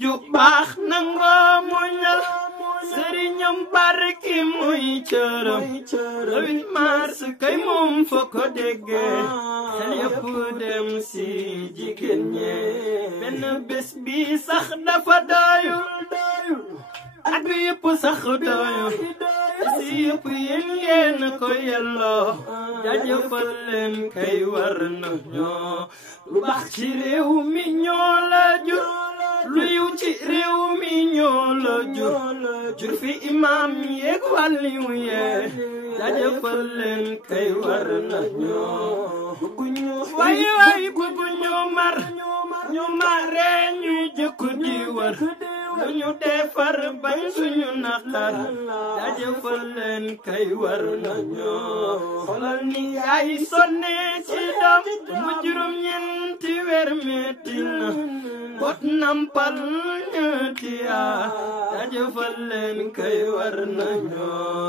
ju baax nangoo muñal sëriñam barki muy cëram le 8 mars kay moom fa ko déggee xel yëpp dem si jigéen ñe benn bés bi sax dafa doyul at bi yëpp sax doyul si yëpp yéen ko yelloo jaajëfal leen kay war na ñoo lu baax ci réew mi ñoo la jur lu yiw ci réew mi ñoo la jur fi imam yeeg wàlliw yee jaajëfal leen kay war na ñoo waay bëgguñu mar ñu mare ñu jëkku di war lu ñu defar bañ suñu naqar jaajëfal leen kay war na ñoo xoolal ni ay sonne ci doom mu juróom-ñeenti weer metti na bot nampal ñetti yaa jaajëfal leen kay war na ñoo